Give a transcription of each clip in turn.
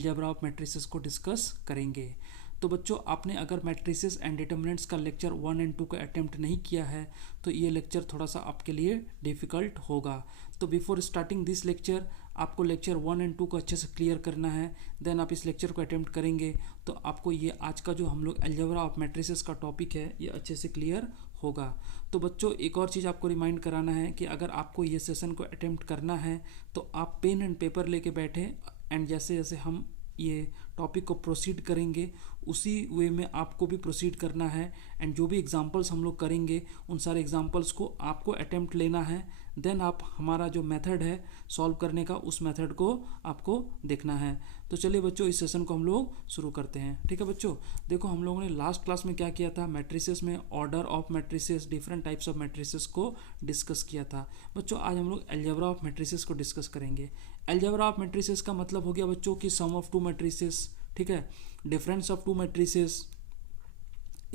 Algebra of matrices को discuss करेंगे। तो बच्चों आपने अगर मैट्रिसेस एंड डिटर्मिनेंट्स का लेक्चर 1 एंड 2 का अटेम्प्ट नहीं किया है तो ये लेक्चर थोड़ा सा आपके लिए डिफ़िकल्ट होगा। तो बिफोर स्टार्टिंग दिस लेक्चर आपको लेक्चर 1 एंड 2 को अच्छे से क्लियर करना है, देन आप इस लेक्चर को अटेम्प्ट करेंगे तो आपको ये आज का जो हम लोग अलजेब्रा ऑफ मैट्रिसेस का टॉपिक है ये अच्छे से क्लियर होगा। तो बच्चों एक और चीज़ आपको रिमाइंड कराना है कि अगर आपको ये सेशन को अटेम्प्ट करना है तो आप पेन एंड पेपर लेके बैठें एंड जैसे जैसे हम ये टॉपिक को प्रोसीड करेंगे उसी वे में आपको भी प्रोसीड करना है एंड जो भी एग्जांपल्स हम लोग करेंगे उन सारे एग्जांपल्स को आपको अटेम्प्ट लेना है, देन आप हमारा जो मेथड है सॉल्व करने का उस मेथड को आपको देखना है। तो चलिए बच्चों इस सेशन को हम लोग शुरू करते हैं। ठीक है बच्चों, देखो हम लोगों ने लास्ट क्लास में क्या किया था, मैट्रिसेस में order of matrices, different types of matrices को डिस्कस किया था। बच्चों आज हम लोग अलजेब्रा ऑफ मैट्रिसेस को डिस्कस करेंगे। अलजेब्रा ऑफ मैट्रिसेस का मतलब हो गया बच्चों कि सम ऑफ टू मैट्रिसेस, ठीक है, difference of two matrices,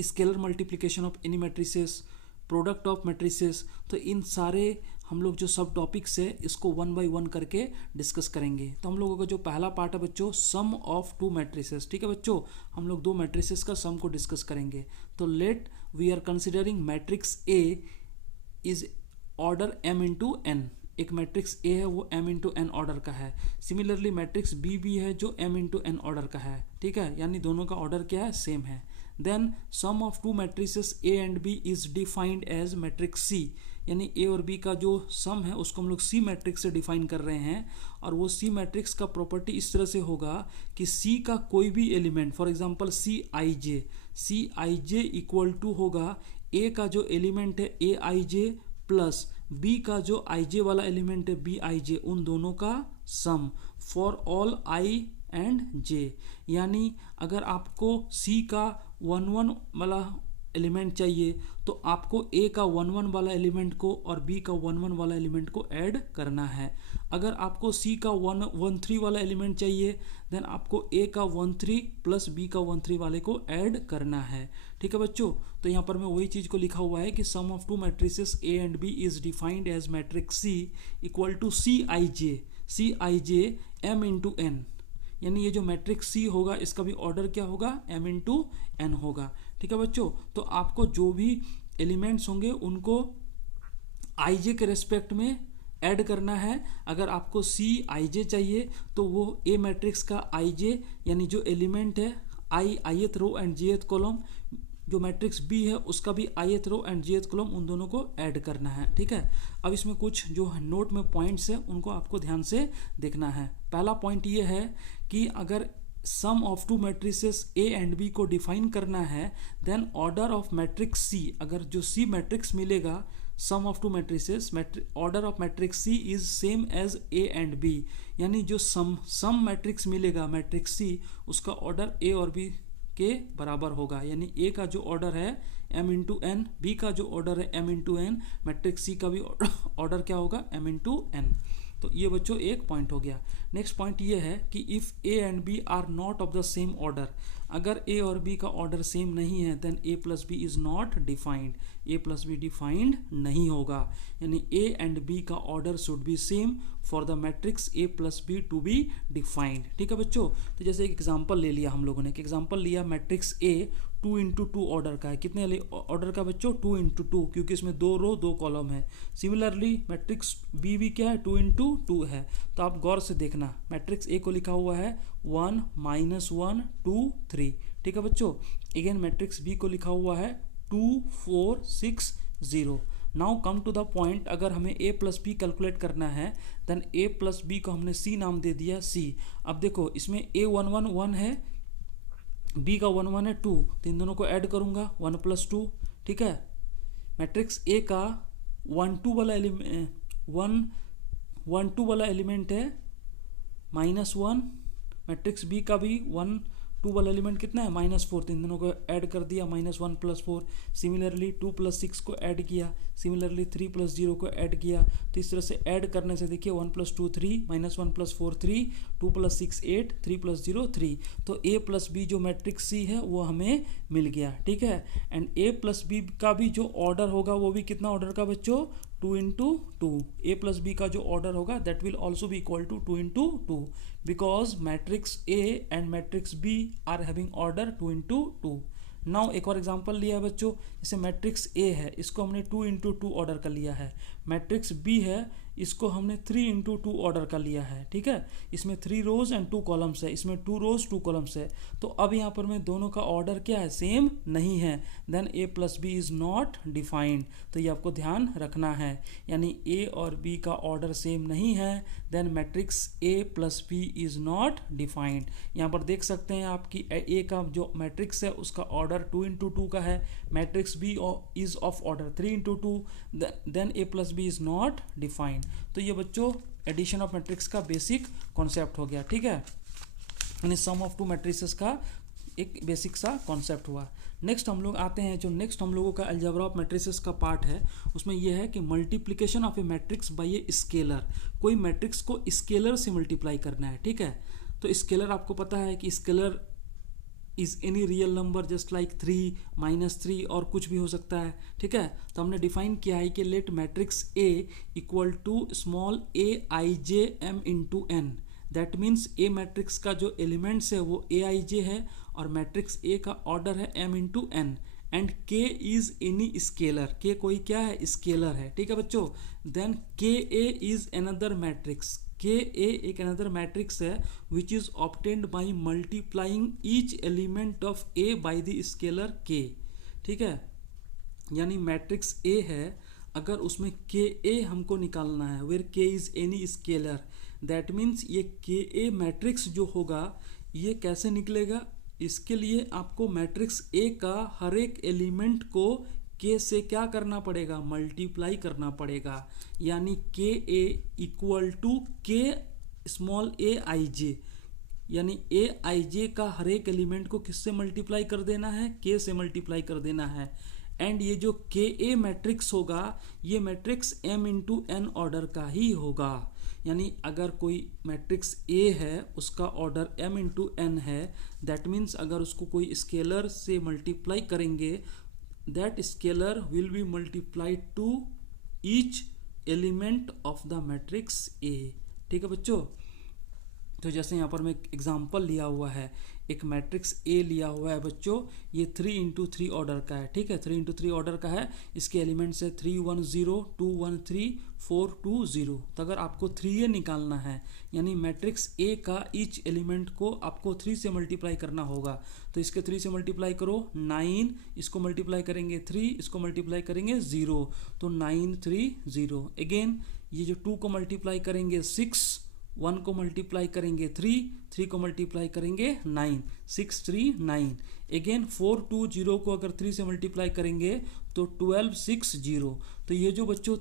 scalar multiplication of any matrices, product of matrices. तो इन सारे हम लोग जो सब टॉपिक्स है इसको 1 बाय 1 करके डिस्कस करेंगे। तो हम लोगों का जो पहला पार्ट है बच्चों सम ऑफ टू मैट्रिसेस। ठीक है बच्चों, हम लोग दो मैट्रिसेस का सम को डिस्कस करेंगे। तो let we are considering matrix A is order m into N. एक मैट्रिक्स ए है वो m इंटू एन ऑर्डर का है। सिमिलरली मैट्रिक्स बी भी है जो m इंटू एन ऑर्डर का है। ठीक है, यानी दोनों का ऑर्डर क्या है, सेम है। Then sum of two matrices A and B is defined as matrix C, यानी ए और बी का जो सम है उसको हम लोग सी मैट्रिक्स से डिफाइन कर रहे हैं। और वो सी मैट्रिक्स का प्रॉपर्टी इस तरह से होगा कि सी का कोई भी element, for example C I J equal to होगा ए का जो एलिमेंट है ए आई जे प्लस बी का जो आई जे वाला एलिमेंट है बी आई जे, उन दोनों का सम फॉर ऑल आई एंड जे। यानी अगर आपको सी का 1 1 वाला एलिमेंट चाहिए तो आपको ए का 1 1 वाला एलिमेंट को और बी का 1 1 वाला एलिमेंट को ऐड करना है। अगर आपको सी का 1 1 3 वाला एलिमेंट चाहिए देन आपको ए का 1 3 प्लस बी का 1 3 वाले को ऐड करना है। ठीक है बच्चों, तो यहाँ पर मैं वही चीज़ को लिखा हुआ है कि sum of two matrices A and B is defined as matrix C equal to C I J M into N. यानी ये जो मैट्रिक्स सी होगा इसका भी ऑर्डर क्या होगा, m इंटू एन होगा। ठीक है बच्चों, तो आपको जो भी एलिमेंट्स होंगे उनको आई जे के रेस्पेक्ट में ऐड करना है। अगर आपको सी आई जे चाहिए तो वो ए मैट्रिक्स का आई जे यानी जो एलिमेंट है ith row and jth column, जो मैट्रिक्स बी है उसका भी ith row and jth column, उन दोनों को ऐड करना है। ठीक है, अब इसमें कुछ जो नोट में पॉइंट्स है उनको आपको ध्यान से देखना है। पहला पॉइंट ये है कि अगर sum of two matrices A and B को डिफाइन करना है then order of matrix C, अगर जो सी मैट्रिक्स मिलेगा sum of two matrices, order of matrix C is same as A and B. यानी जो सम मैट्रिक्स मिलेगा मैट्रिक्स सी उसका ऑर्डर ए और बी के बराबर होगा। यानी ए का जो ऑर्डर है m इंटू एन, बी का जो ऑर्डर है m इंटू एन, मैट्रिक्स सी का भी ऑर्डर क्या होगा, m इंटू एन। तो ये बच्चों एक पॉइंट हो गया। नेक्स्ट पॉइंट ये है कि if A and B are not of the same order, अगर ए और बी का ऑर्डर सेम नहीं है then A plus B is not defined, A plus B defined नहीं होगा। यानी ए एंड बी का order should be same for the matrix A plus B to be defined. ठीक है बच्चों, तो जैसे एक एग्जांपल ले लिया हम लोगों ने, एक एग्जांपल लिया मैट्रिक्स ए 2 इंटू 2 ऑर्डर का है। कितने ऑर्डर का बच्चों, 2 इंटू 2, क्योंकि इसमें 2 रो 2 कॉलम है। सिमिलरली मैट्रिक्स बी भी क्या है, 2 इंटू 2 है। तो आप गौर से देखना, मैट्रिक्स ए को लिखा हुआ है 1 -1 2 3। ठीक है बच्चों, अगेन मैट्रिक्स बी को लिखा हुआ है 2 4 6 0। Now come to the point, अगर हमें a प्लस बी कैलकुलेट करना है देन a प्लस बी को हमने c नाम दे दिया c। अब देखो इसमें a 1 1 1 है, b का 1 1 है 2, तो इन दोनों को ऐड करूंगा 1 + 2। ठीक है, मैट्रिक्स a का 1 2 वाला एलिमेंट है -1, मैट्रिक्स बी का भी 1 2 वाला एलिमेंट कितना है -4, तो इन दोनों को ऐड कर दिया -1 + 4। सिमिलरली 2 + 6 को ऐड किया, सिमिलरली 3 + 0 को ऐड किया। तो इस तरह से ऐड करने से देखिए 1 + 2 3, -1 + 4 3, 2 + 6 8, 3 + 0 3। तो a प्लस बी जो मैट्रिक्स सी है वो हमें मिल गया। ठीक है, एंड a प्लस बी का भी जो ऑर्डर होगा वो भी कितना ऑर्डर का बच्चों, 2 इंटू 2। ए प्लस बी का जो ऑर्डर होगा that will also be equal to 2 into 2, because matrix A and matrix B are having order 2 × 2। Now एक और एग्जांपल लिया है बच्चों, जैसे मैट्रिक्स ए है, इसको हमने 2 × 2 ऑर्डर कर लिया है। मैट्रिक्स बी है, इसको हमने 3 × 2 ऑर्डर कर लिया है। ठीक है, इसमें 3 रोज एंड 2 कॉलम्स है, इसमें 2 रोज 2 कॉलम्स है। तो अब यहाँ पर में दोनों का ऑर्डर क्या है, सेम नहीं है, then A plus B is not defined. तो ये आपको ध्यान रखना है, यानी ए और बी का ऑर्डर सेम नहीं है, then matrix A plus B is not defined. यहाँ पर देख सकते हैं आपकी ए का जो मैट्रिक्स है उसका ऑर्डर 2 × 2 का है, matrix B is of order 3 × 2, then A plus B is not defined. तो ये बच्चों एडिशन ऑफ मैट्रिक्स का बेसिक कॉन्सेप्ट हो गया। ठीक है, यानी सम ऑफ टू मैट्रिसेस का एक बेसिक सा कॉन्सेप्ट हुआ। नेक्स्ट हम लोग आते हैं, जो नेक्स्ट हम लोगों का अलजेब्रा ऑफ मैट्रिसेस का पार्ट है, उसमें यह है कि multiplication of A matrix bye a scalar. कोई मैट्रिक्स को स्केलर से मल्टीप्लाई करना है। ठीक है, तो स्केलर आपको पता है कि scalar is any real number just like 3, -3 और कुछ भी हो सकता है। ठीक है, तो हमने डिफाइन किया है कि let matrix A equal to small a i j m × n। That means A matrix का जो एलिमेंट्स है वो a i j है और मैट्रिक्स ए का ऑर्डर है m × n and k is any scalar. k कोई क्या है, स्केलर है। ठीक है बच्चों, then k a is another matrix. k a एक अनदर मैट्रिक्स है which is obtained by multiplying each element of a by the scalar k। ठीक है, यानी मैट्रिक्स a है, अगर उसमें k a हमको निकालना है where k is any scalar, that means ये k a मैट्रिक्स जो होगा ये कैसे निकलेगा, इसके लिए आपको मैट्रिक्स A का हर एक एलिमेंट को K से क्या करना पड़ेगा, मल्टीप्लाई करना पड़ेगा। यानी K A equal to K small a i j, यानी a i j का हर एक एलिमेंट को किससे मल्टीप्लाई कर देना है, K से मल्टीप्लाई कर देना है। एंड ये जो K A मैट्रिक्स होगा ये मैट्रिक्स m × n ऑर्डर का ही होगा। यानी अगर कोई मैट्रिक्स A है उसका ऑर्डर m × n है, दैट मीन्स अगर उसको कोई स्केलर से मल्टीप्लाई करेंगे that scalar will be multiplied to each element of the matrix A। ठीक है बच्चों, तो जैसे यहाँ पर मैं एक एग्जांपल लिया हुआ है, एक मैट्रिक्स A लिया हुआ है बच्चों, ये 3 × 3 ऑर्डर का है। ठीक है, 3 × 3 ऑर्डर का है, इसके एलिमेंट्स है 3 1 0 2 1 3 4 2 0। तो अगर आपको 3A निकालना है, यानी मैट्रिक्स A का ईच एलिमेंट को आपको 3 से मल्टीप्लाई करना होगा, तो इसके 3 से मल्टीप्लाई करो 9, इसको मल्टीप्लाई करेंगे 3, इसको मल्टीप्लाई करेंगे 0, तो 9 3 0। अगेन ये जो 2 को मल्टीप्लाई करेंगे 6, 1 को मल्टीप्लाई करेंगे 3, 3 को मल्टीप्लाई करेंगे 9, 6 3 9। अगेन 4 2 0 को अगर 3 से मल्टीप्लाई करेंगे तो 12 6 0। तो ये जो बच्चों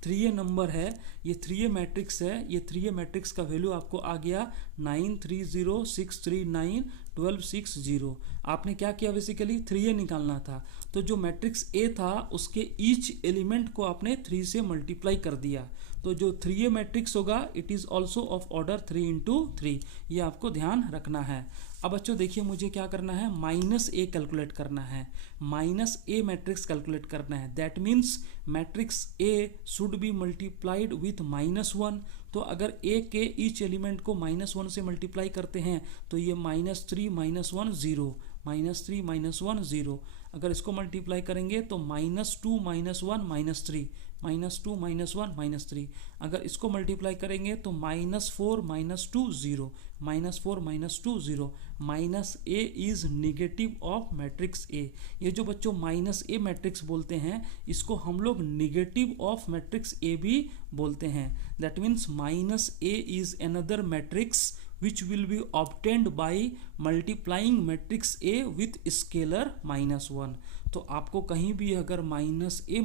3A नंबर है, ये 3A मैट्रिक्स है, ये 3A मैट्रिक्स का वैल्यू आपको आ गया 9 3 0 6 3 9 12 6 0। आपने क्या किया, बेसिकली 3A निकालना था, तो जो मैट्रिक्स A था उसके ईच एलिमेंट को आपने 3 से मल्टीप्लाई कर दिया। तो जो 3A मैट्रिक्स होगा it is also of order 3 × 3, ये आपको ध्यान रखना है। अब बच्चों देखिए मुझे क्या करना है, -A कैलकुलेट करना है, -A मैट्रिक्स कैलकुलेट करना है। That means matrix A should be multiplied with -1। तो अगर A के ईच एलिमेंट को -1 से मल्टीप्लाई करते हैं तो ये -3 -1 0, -3 -1 0। अगर इसको मल्टीप्लाई करेंगे तो -2 -1 -3, -2 -1 -3। अगर इसको मल्टीप्लाई करेंगे तो -4 -2 0, -4 -2 0। -A is negative of matrix A। ये जो बच्चों -A मैट्रिक्स बोलते हैं इसको हम लोग निगेटिव ऑफ मैट्रिक्स A भी बोलते हैं। That means -A is another matrix which will be obtained by multiplying matrix A with scalar -1। तो आपको कहीं भी अगर -A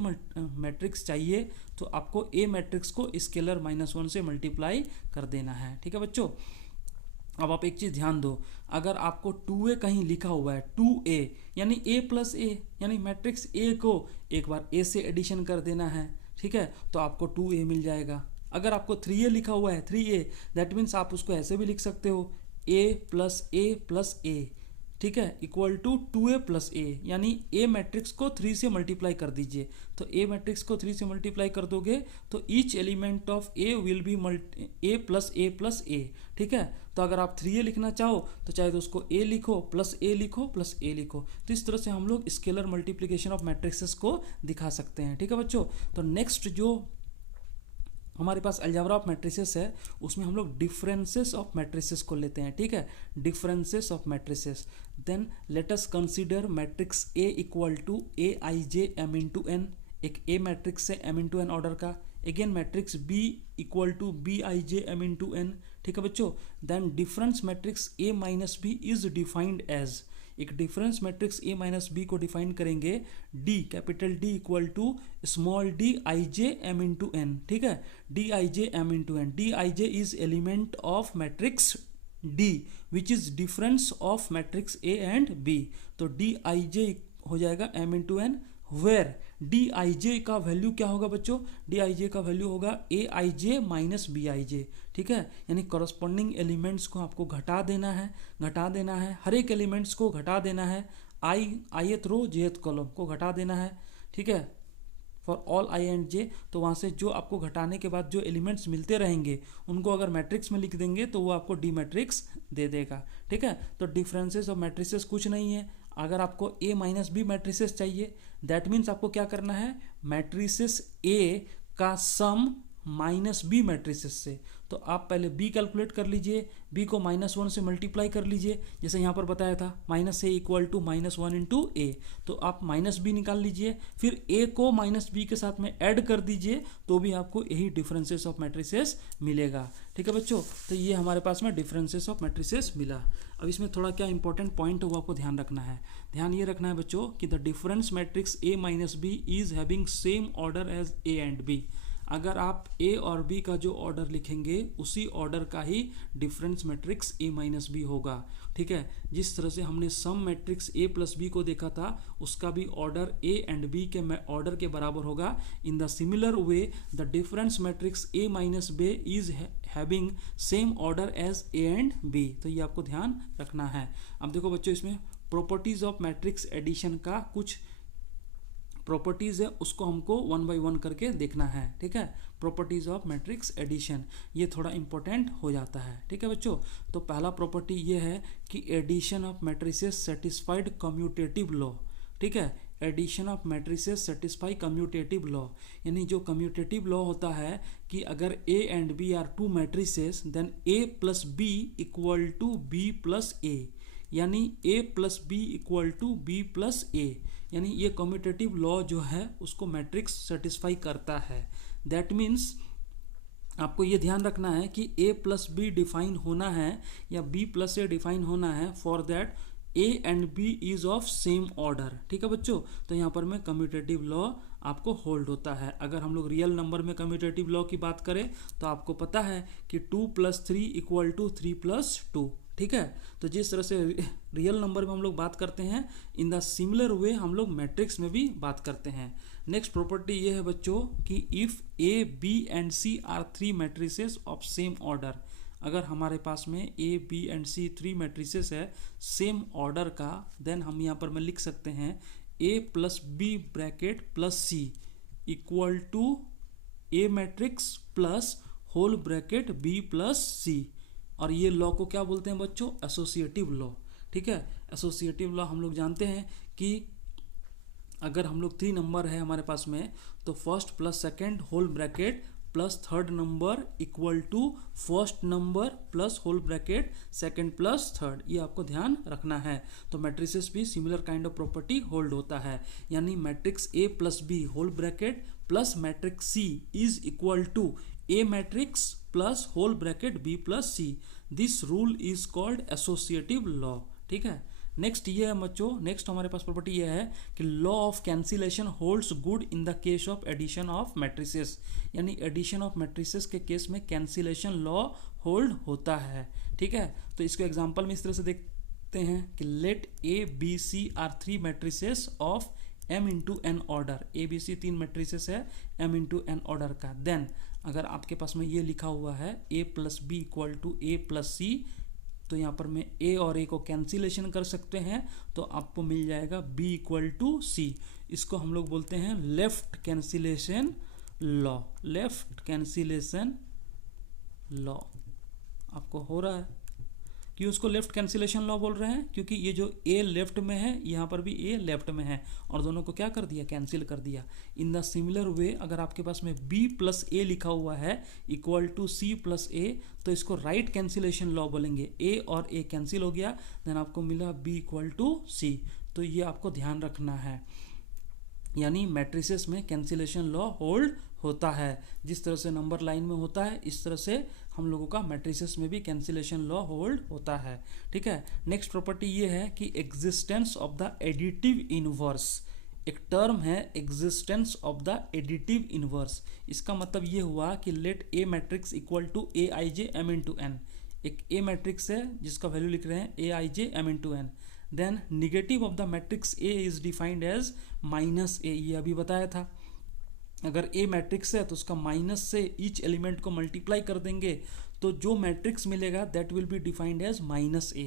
मैट्रिक्स चाहिए तो आपको A मैट्रिक्स को स्केलर -1 से मल्टीप्लाई कर देना है। ठीक है बच्चों, अब आप एक चीज़ ध्यान दो, अगर आपको 2A कहीं लिखा हुआ है 2A यानी A + A, यानी मैट्रिक्स A को एक बार A से एडिशन कर देना है। ठीक है, तो आपको 2A मिल जाएगा। अगर आपको 3A लिखा हुआ है 3A, दैट मीन्स आप उसको ऐसे भी लिख सकते हो A + A + A। ठीक है, इक्वल टू 2a प्लस ए, यानी ए मैट्रिक्स को 3 से मल्टीप्लाई कर दीजिए। तो ए मैट्रिक्स को 3 से मल्टीप्लाई कर दोगे तो each element of A will be A plus A plus A. ठीक है, तो अगर आप 3a लिखना चाहो तो चाहे तो उसको a लिखो प्लस a लिखो प्लस a लिखो। तो इस तरह से हम लोग स्केलर मल्टीप्लिकेशन ऑफ मैट्रिक्सेस को दिखा सकते हैं। ठीक है बच्चों, तो नेक्स्ट जो हमारे पास अलजेब्रा ऑफ मैट्रिसेस है उसमें हम लोग डिफरेंसेस ऑफ मैट्रिसेस को लेते हैं। ठीक है, differences of matrices. Then let us consider matrix A equal to A I J M into N, एक ए मैट्रिक्स है एम इंटू एन ऑर्डर का। Again matrix B equal to B I J M into N. ठीक है बच्चों, then difference matrix A minus B is defined as, एक difference matrix A minus B को define करेंगे D, capital D equal to small D I J M into N. ठीक है, D I J M into N, D I J is element of matrix D which is difference of matrix A and B. तो D I J हो जाएगा M into N, where D I J का value क्या होगा बच्चों, D I J का value होगा ए I J minus B I जे। ठीक है, यानी करस्पॉन्डिंग एलिमेंट्स को आपको घटा देना है, हर एक एलिमेंट्स को घटा देना है, ith रो jth कॉलम को घटा देना है। ठीक है, फॉर ऑल आई एंड जे। तो वहाँ से जो आपको घटाने के बाद जो एलिमेंट्स मिलते रहेंगे उनको अगर मैट्रिक्स में लिख देंगे तो वो आपको डी मैट्रिक्स दे देगा। ठीक है, तो डिफरेंसेस ऑफ मैट्रिसेस कुछ नहीं है। अगर आपको ए माइनस बी मैट्रिसेस चाहिए दैट मीन्स आपको क्या करना है, मैट्रिसेस ए का सम माइनस बी मैट्रिसेस से। तो आप पहले b कैलकुलेट कर लीजिए, b को -1 से मल्टीप्लाई कर लीजिए, जैसे यहाँ पर बताया था minus A equal to -1 into A. तो आप माइनस बी निकाल लीजिए, फिर a को माइनस बी के साथ में ऐड कर दीजिए तो भी आपको यही डिफरेंसेस ऑफ मैट्रिसेस मिलेगा। ठीक है बच्चों, तो ये हमारे पास में डिफरेंसेस ऑफ मैट्रिसेस मिला। अब इसमें थोड़ा क्या इंपॉर्टेंट पॉइंट हुआ आपको ध्यान रखना है, ध्यान ये रखना है बच्चों कि the difference matrix a minus B is having same order as a and b। अगर आप a और b का जो ऑर्डर लिखेंगे उसी ऑर्डर का ही difference matrix a minus B होगा। ठीक है, जिस तरह से हमने sum matrix a plus B को देखा था उसका भी ऑर्डर a एंड b के ऑर्डर के बराबर होगा। In the similar way the difference matrix a minus b is having same order as a and b। तो ये आपको ध्यान रखना है। अब देखो बच्चों, इसमें प्रॉपर्टीज ऑफ मैट्रिक्स एडिशन का कुछ प्रॉपर्टीज है उसको हमको 1 बाय 1 करके देखना है। ठीक है, प्रॉपर्टीज ऑफ मैट्रिक्स एडिशन ये थोड़ा इंपॉर्टेंट हो जाता है। ठीक है बच्चों, तो पहला प्रॉपर्टी ये है कि addition of matrices satisfied commutative law. ठीक है, addition of matrices satisfy commutative law, यानी जो कम्यूटेटिव लॉ होता है कि अगर a and b are two matrices then a plus B equal to b plus a, यानी a plus B equal to b plus a, यानी ये commutative law जो है उसको मैट्रिक्स सेटिस्फाई करता है। दैट मीन्स आपको ये ध्यान रखना है कि a प्लस बी डिफाइन होना है या b प्लस a डिफाइन होना है for that a and b is of same order. ठीक है बच्चों, तो यहाँ पर में कम्यूटेटिव लॉ आपको होल्ड होता है। अगर हम लोग रियल नंबर में कम्यूटेटिव लॉ की बात करें तो आपको पता है कि 2 + 3 इक्वल टू 3 + 2। ठीक है, तो जिस तरह से रियल नंबर में हम लोग बात करते हैं इन द सिमिलर वे हम लोग मैट्रिक्स में भी बात करते हैं। नेक्स्ट प्रॉपर्टी ये है बच्चों कि if a b and c are 3 matrices of same order, अगर हमारे पास में a b and c 3 matrices है सेम ऑर्डर का, देन हम यहाँ पर में लिख सकते हैं a plus b bracket plus c equal to a matrix plus whole bracket b plus c। और ये लॉ को क्या बोलते हैं बच्चों, एसोसिएटिव लॉ। ठीक है, एसोसिएटिव लॉ हम लोग जानते हैं कि अगर हम लोग 3 नंबर है हमारे पास में तो first plus second whole bracket plus third number equal to first number plus whole bracket second plus third, ये आपको ध्यान रखना है। तो मैट्रिसेस भी similar kind of property hold होता है, यानी matrix a plus B whole bracket plus matrix c is equal to a matrix plus whole bracket b plus c। This rule is called associative law. ठीक है, next ये है बच्चों, next हमारे पास property ये है कि law of cancellation holds good in the case of addition of matrices, यानी एडिशन ऑफ मैट्रिसेस के केस में कैंसिलेशन लॉ होल्ड होता है। ठीक है, तो इसको एग्जांपल में इस तरह से देखते हैं कि let a b c are 3 matrices of m into n order, a b c 3 matrices है m इंटू n ऑर्डर का। देन अगर आपके पास में ये लिखा हुआ है a plus B equal to a plus c, तो यहाँ पर मैं ए और ए को कैंसिलेशन कर सकते हैं, तो आपको मिल जाएगा बी इक्वल टू सी। इसको हम लोग बोलते हैं left cancellation law. Left cancellation law आपको हो रहा है। क्यों उसको लेफ्ट कैंसिलेशन लॉ बोल रहे हैं? क्योंकि ये जो ए लेफ्ट में है, यहाँ पर भी ए लेफ्ट में है, और दोनों को क्या कर दिया, कैंसिल कर दिया। इन द सिमिलर वे अगर आपके पास में बी प्लस ए लिखा हुआ है इक्वल टू सी प्लस ए, तो इसको राइट कैंसिलेशन लॉ बोलेंगे। ए और ए कैंसिल हो गया, देन आपको मिला बी इक्वल टू सी। तो ये आपको ध्यान रखना है, यानी मैट्रिसेस में कैंसिलेशन लॉ होल्ड होता है। जिस तरह से नंबर लाइन में होता है, इस तरह से हम लोगों का मैट्रिसेस में भी कैंसिलेशन लॉ होल्ड होता है। ठीक है, नेक्स्ट प्रॉपर्टी ये है कि existence of the additive inverse. एक टर्म है existence of the additive inverse. इसका मतलब ये हुआ कि let A matrix equal to A I J M into N. एक ए मैट्रिक्स है जिसका वैल्यू लिख रहे हैं A I J M into N. Then negative of the matrix A is defined as minus A. ये अभी बताया था, अगर ए मैट्रिक्स है तो उसका माइनस से ईच एलिमेंट को मल्टीप्लाई कर देंगे तो जो मैट्रिक्स मिलेगा that will be defined as minus A.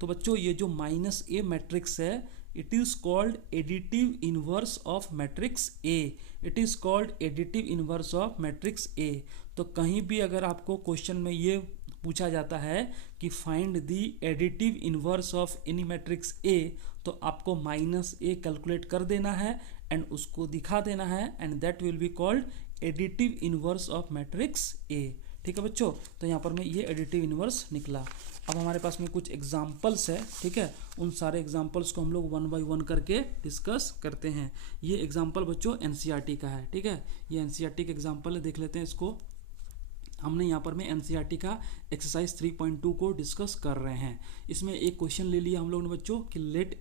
तो बच्चों ये जो माइनस ए मैट्रिक्स है, it is called additive inverse of matrix A. It is called additive inverse of matrix A. तो कहीं भी अगर आपको क्वेश्चन में ये पूछा जाता है कि find the additive inverse of any matrix A, तो आपको माइनस ए कैलकुलेट कर देना है एंड उसको दिखा देना है, and that will be called additive inverse of matrix ए। ठीक है बच्चों, तो यहाँ पर में ये एडिटिव इनवर्स निकला। अब हमारे पास में कुछ एग्जाम्पल्स है, ठीक है, उन सारे एग्जाम्पल्स को हम लोग वन बाय वन करके डिस्कस करते हैं। ये एग्जाम्पल बच्चों एनसीईआरटी का है, ठीक है, ये एनसीईआरटी का एग्जाम्पल है, देख लेते हैं इसको। हमने यहाँ पर में एनसीईआरटी का एक्सरसाइज 3.2 को डिस्कस कर रहे हैं। इसमें एक क्वेश्चन ले लिया हम लोग ने बच्चों कि लेट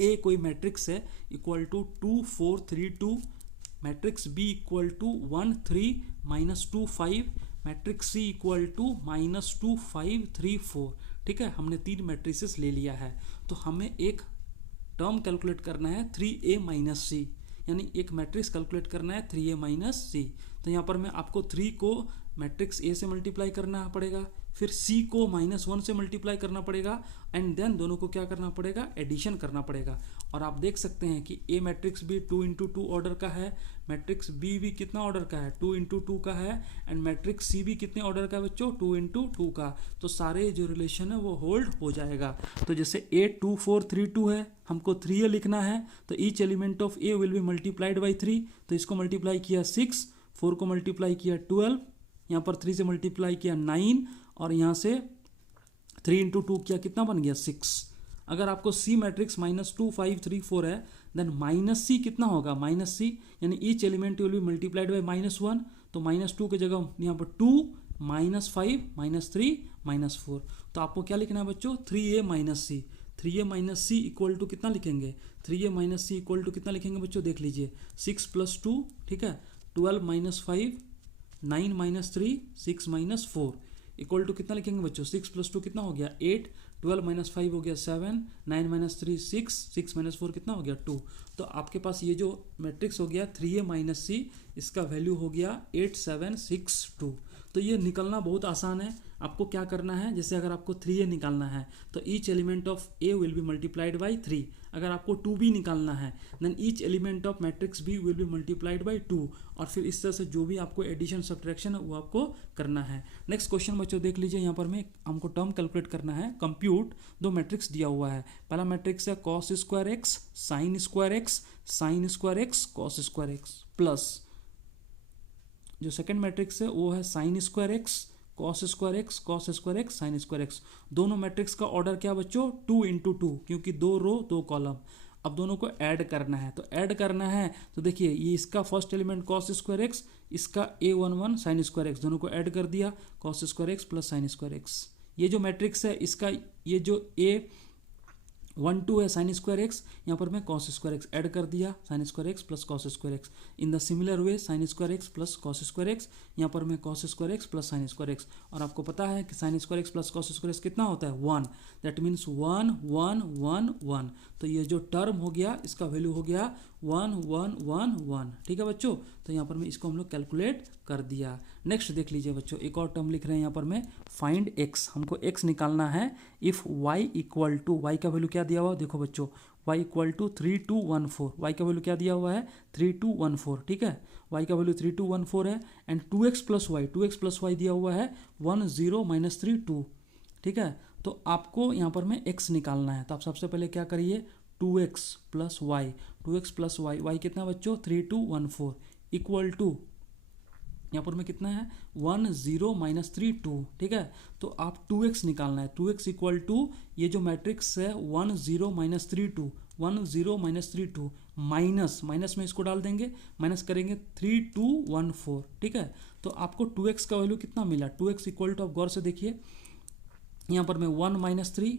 ए कोई मैट्रिक्स है equal to 2 4 3 2, matrix B equal to 1 3 -2 5, matrix C equal to -2 5 3 4। ठीक है, हमने तीन मैट्रिसेस ले लिया है। तो हमें एक टर्म कैलकुलेट करना है 3a माइनस सी, यानी एक मैट्रिक्स कैलकुलेट करना है 3a माइनस सी। तो यहाँ पर मैं आपको 3 को मैट्रिक्स ए से मल्टीप्लाई करना पड़ेगा, फिर सी को -1 से मल्टीप्लाई करना पड़ेगा, एंड देन दोनों को क्या करना पड़ेगा, एडिशन करना पड़ेगा। और आप देख सकते हैं कि ए मैट्रिक्स भी 2 × 2 ऑर्डर का है, मैट्रिक्स बी भी कितना ऑर्डर का है, 2 × 2 का है, एंड मैट्रिक्स सी भी कितने ऑर्डर का है बच्चों, 2 × 2 का। तो सारे जो रिलेशन है वो होल्ड हो जाएगा। तो जैसे ए 2 4 3 2 है, हमको 3a लिखना है, तो each element of A will be multiplied by 3। तो इसको मल्टीप्लाई किया 6, 4 को मल्टीप्लाई किया 12, यहाँ पर 3 से मल्टीप्लाई किया 9, और यहाँ से 3 × 2 किया, कितना बन गया 6। अगर आपको सी मैट्रिक्स -2 5 3 4 है, देन माइनस सी कितना होगा, माइनस सी, यानी each element will be multiplied by -1। तो -2 की जगह यहाँ पर 2 -5 -3 -4। तो आपको क्या लिखना है बच्चों, 3a minus C. 3a minus C equal to कितना लिखेंगे, 3a minus C equal to कितना लिखेंगे बच्चों, देख लीजिए 6 + 2, ठीक है, 12 - 5 9 - 3 6 - 4 इक्वल टू कितना लिखेंगे बच्चों, 6 + 2 कितना हो गया 8, 12 - 5 हो गया 7, 9 - 3 6, 6 - 4 कितना हो गया 2। तो आपके पास ये जो मैट्रिक्स हो गया 3a माइनस सी, इसका वैल्यू हो गया 8762। तो ये निकलना बहुत आसान है। आपको क्या करना है, जैसे अगर आपको 3a निकालना है तो each element of a will be multiplied by 3। अगर आपको 2b निकालना है देन each element of matrix b will be multiplied by 2, और फिर इस तरह से जो भी आपको एडिशन सब्ट्रैक्शन है वो आपको करना है। नेक्स्ट क्वेश्चन बच्चों देख लीजिए, यहाँ पर में हमको टर्म कैलकुलेट करना है। कंप्यूट, दो मैट्रिक्स दिया हुआ है। पहला मैट्रिक्स है cos square x sin square x sin square x cos square x, plus जो सेकेंड मैट्रिक्स है वो है sine square x cos square x cos square x sine square x. दोनों मैट्रिक्स का ऑर्डर क्या बच्चों, 2 × 2, क्योंकि 2 रो 2 कॉलम। अब दोनों को ऐड करना है, तो ऐड करना है तो देखिए ये इसका first element cos square x, इसका a11 साइन स्क्वायर एक्स, दोनों को ऐड कर दिया cos square x plus sine square x. ये जो मैट्रिक्स है इसका ये जो a12 है साइन स्क्वायर एक्स, यहाँ पर मैं cos स्क्वायर एक्स ऐड कर दिया, sine square x plus cos square x. In the similar way sine square x plus cos square x, यहाँ पर मैं cos square x plus sine square x. और आपको पता है कि sine square x plus cos square x कितना होता है 1, दैट मीन्स 1 1 1 1। तो ये जो टर्म हो गया इसका वैल्यू हो गया 1 1 1 1। ठीक है बच्चों, तो यहाँ पर मैं इसको हम लोग कैलकुलेट कर दिया। नेक्स्ट देख लीजिए बच्चों, एक और टर्म लिख रहे हैं यहाँ पर मैं, फाइंड x। हमको x निकालना है। If y equal to, y का वैल्यू क्या दिया हुआ, देखो बच्चों y इक्वल टू 3214, y का वैल्यू क्या दिया हुआ है 3214। ठीक है, y का वैल्यू 3214 है। एंड 2x प्लस वाई दिया हुआ है 10 - 3 2। ठीक है, तो आपको यहाँ पर में x निकालना है। तो आप सबसे पहले क्या करिए, 2x plus Y, 2x plus Y, Y कितना बच्चों 3214 इक्वल टू, यहाँ पर में कितना है 10 - 32। ठीक है, तो आप 2x निकालना है। 2x इक्वल टू, ये जो मैट्रिक्स है 10 - 32, 10 - 32 माइनस में इसको डाल देंगे, माइनस करेंगे 3214। ठीक है, तो आपको 2x का वैल्यू कितना मिला, 2x इक्वल टू, आप गौर से देखिए, यहाँ पर मैं 1 - 3,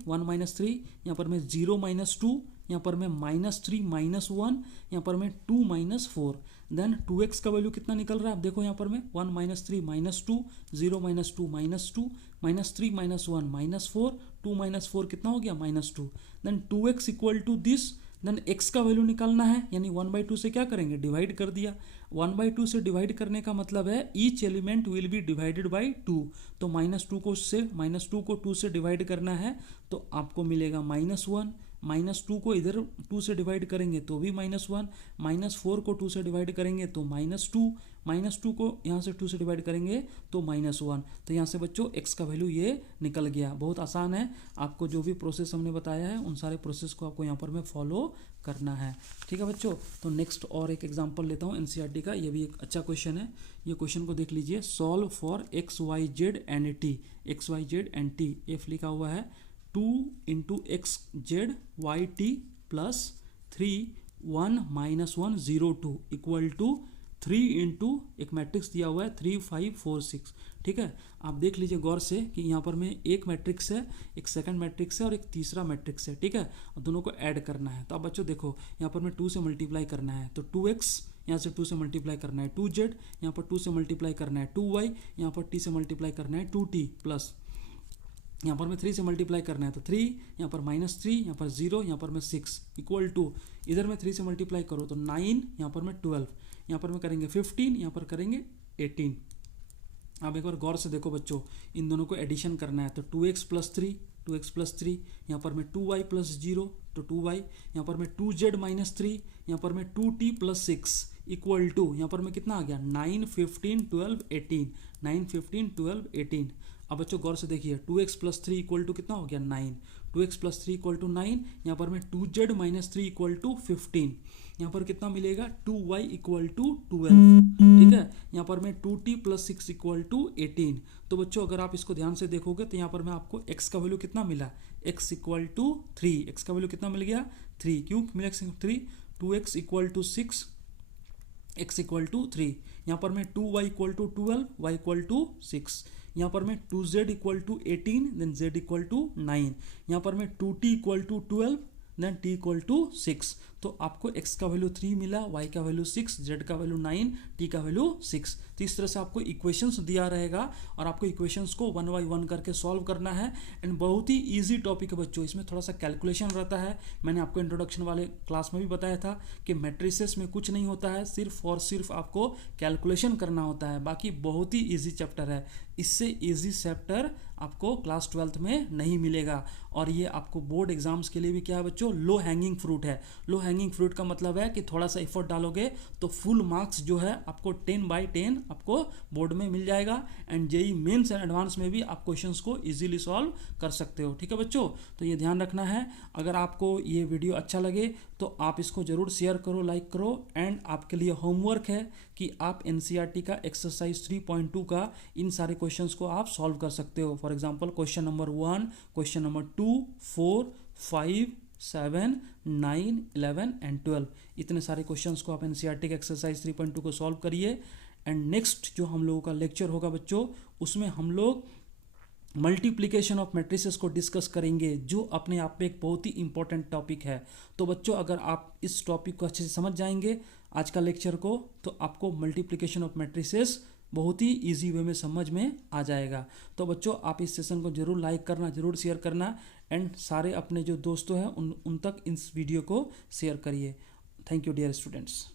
यहाँ पर मैं 0 - 2, यहाँ पर मैं -3 - 1, यहाँ पर मैं 2 - 4। देन 2x का वैल्यू कितना निकल रहा है, आप देखो यहाँ पर मैं 1 - 3 - 2, 0 - 2 -2, -3 - 1 -4, 2 - 4 कितना हो गया -2। Then 2x equal to this, then x का वैल्यू निकालना है, यानी 1/2 से क्या करेंगे, डिवाइड कर दिया। 1/2 से डिवाइड करने का मतलब है each element will be divided by 2। तो -2 को 2 से डिवाइड करना है, तो आपको मिलेगा -1। -2 को इधर 2 से डिवाइड करेंगे तो भी -1, -4 को 2 से डिवाइड करेंगे तो -2, -2 को यहाँ से 2 से डिवाइड करेंगे तो -1। तो यहाँ से बच्चों x का वैल्यू ये निकल गया। बहुत आसान है, आपको जो भी प्रोसेस हमने बताया है उन सारे प्रोसेस को आपको यहाँ पर में फॉलो करना है। ठीक है बच्चों, तो नेक्स्ट और एक एग्जांपल लेता हूँ एनसीईआरटी का, ये भी एक अच्छा क्वेश्चन है। ये क्वेश्चन को देख लीजिए, solve for XYZ and T, XYZ and T, F लिखा हुआ है 2 × XZ YT plus 3 1 - 1 0 2 equal to 3 × एक मैट्रिक्स दिया हुआ है 3 5 4 6। ठीक है, आप देख लीजिए गौर से कि यहाँ पर में एक मैट्रिक्स है, एक सेकंड मैट्रिक्स है और एक तीसरा मैट्रिक्स है। ठीक है, और दोनों को ऐड करना है। तो अब बच्चों देखो, यहाँ पर में 2 से मल्टीप्लाई करना है, तो 2x यहाँ से 2 से मल्टीप्लाई करना है, 2z यहाँ पर 2 से मल्टीप्लाई करना है, 2y यहाँ पर t से मल्टीप्लाई करना है, 2t प्लस यहाँ पर में 3 से मल्टीप्लाई करना है, तो 3 यहाँ पर -3, यहाँ पर 0, यहाँ पर में 6 इक्वल टू, इधर में 3 से मल्टीप्लाई करो तो 9, यहाँ पर में 12, यहाँ पर में करेंगे 15, यहाँ पर करेंगे 18। अब एक बार गौर से देखो बच्चों, इन दोनों को एडिशन करना है, तो 2x प्लस 3, यहाँ पर में 2y प्लस 0, तो 2y, यहाँ पर में 2z - 3, यहाँ पर में 2t प्लस 6 इक्वल टू, यहाँ पर में कितना आ गया 9 15 12 18, 9 15 12 18। अब बच्चों गौर से देखिए, 2x प्लस 3 इक्वल टू कितना हो गया 9, 2x प्लस 3 इक्वल टू 9, यहाँ पर में 2z - 3 इक्वल टू 15, यहाँ पर कितना मिलेगा 2y इक्वल टू 12। ठीक है, यहाँ पर में 2t प्लस 6 इक्वल टू 18। तो बच्चों अगर आप इसको ध्यान से देखोगे तो यहाँ पर में आपको x का वैल्यू कितना मिला, x इक्वल टू 3, x का वैल्यू कितना मिल गया 3। क्यों मिला 3, 2x equal to 6, x equal to 3, यहाँ पर में 2y equal to 12, y equal to 6, यहाँ पर में 2z equal to 18, then z equal to 9, यहाँ पर में 2t equal to 12, then t equal to 6। तो आपको x का वैल्यू 3 मिला, y का वैल्यू 6, z का वैल्यू 9, t का वैल्यू 6। तो इस तरह से आपको इक्वेशंस दिया रहेगा और आपको इक्वेशंस को 1 बाय 1 करके सॉल्व करना है। एंड बहुत ही इजी टॉपिक है बच्चों, इसमें थोड़ा सा कैलकुलेशन रहता है। मैंने आपको इंट्रोडक्शन वाले क्लास में भी बताया था कि मैट्रिसेस में कुछ नहीं होता है, सिर्फ और सिर्फ आपको कैलकुलेशन करना होता है। बाकी बहुत ही ईजी चैप्टर है, इससे ईजी चैप्टर आपको क्लास 12th में नहीं मिलेगा। और ये आपको बोर्ड एग्जाम्स के लिए भी क्या है बच्चों, लो हैंगिंग फ्रूट है। लो हैंगिंग फ्रूट का मतलब है कि थोड़ा सा एफर्ट डालोगे तो फुल मार्क्स जो है आपको 10 बाई 10 आपको बोर्ड में मिल जाएगा। And JEE Mains and advance में भी आप क्वेश्चंस को इजीली सॉल्व कर सकते हो। ठीक है बच्चों, तो ये ध्यान रखना है। अगर आपको ये वीडियो अच्छा लगे तो आप इसको जरूर शेयर करो, लाइक करो। एंड आपके लिए होमवर्क है कि आप एनसीईआरटी का एक्सरसाइज 3.2 का इन सारे क्वेश्चंस को आप सॉल्व कर सकते हो। For example question number 1, question number 2, 4, 5, 7, 9, 11 and 12, इतने सारे क्वेश्चंस को आप एनसीईआरटी के एक्सरसाइज 3.2 को सॉल्व करिए। एंड नेक्स्ट जो हम लोगों का लेक्चर होगा बच्चों, उसमें हम लोग मल्टीप्लिकेशन ऑफ मैट्रिसेस को डिस्कस करेंगे, जो अपने आप में एक बहुत ही इंपॉर्टेंट टॉपिक है। तो बच्चों अगर आप इस टॉपिक को अच्छे से समझ जाएंगे आज का लेक्चर को, तो आपको मल्टीप्लिकेशन ऑफ मैट्रिसेस बहुत ही इजी वे में समझ में आ जाएगा। तो बच्चों आप इस सेशन को जरूर लाइक करना, जरूर शेयर करना। एंड सारे अपने जो दोस्तों हैं उन तक इस वीडियो को शेयर करिए। Thank you dear students.